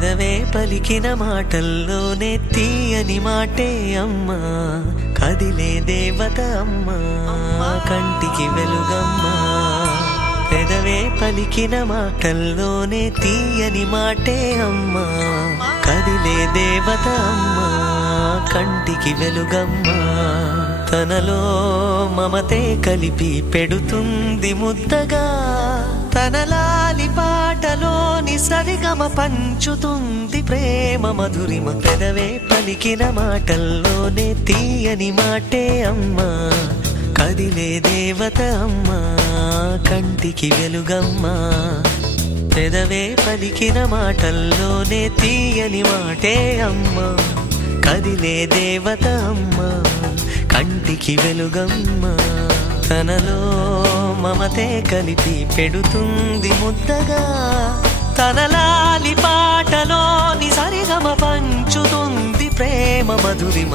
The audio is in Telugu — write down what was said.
పెదవే పలికిన మాటల్లోనే తీయని మాటే అమ్మా, కదిలే దేవత అమ్మా, కంటికి వెలుగమ్మా. పెదవే పలికిన మాటల్లోనే తీయని మాటే అమ్మా, కదిలే దేవత అమ్మా, కంటికి వెలుగమ్మా. తనలో మమతే కలిపి పెడుతుంది ముద్దగా, తన లాలి పాటలోని సరిగమ పంచుతుంది ప్రేమ మధురిమ. పెదవే పలికిన మాటల్లోనే తీయని మాటే అమ్మా, కదిలే దేవత అమ్మా, కంటికి వెలుగమ్మా. పెదవే పలికిన మాటల్లోనే తీయని మాటే అమ్మా, కదిలే దేవత అమ్మా, కంటికి వెలుగమ్మా. తనలో మమతే కలిపి పెడుతుంది ముద్దగా, తన లాలి పాటలోని సరిగమ పంచుతుంది ప్రేమ మధురిమ.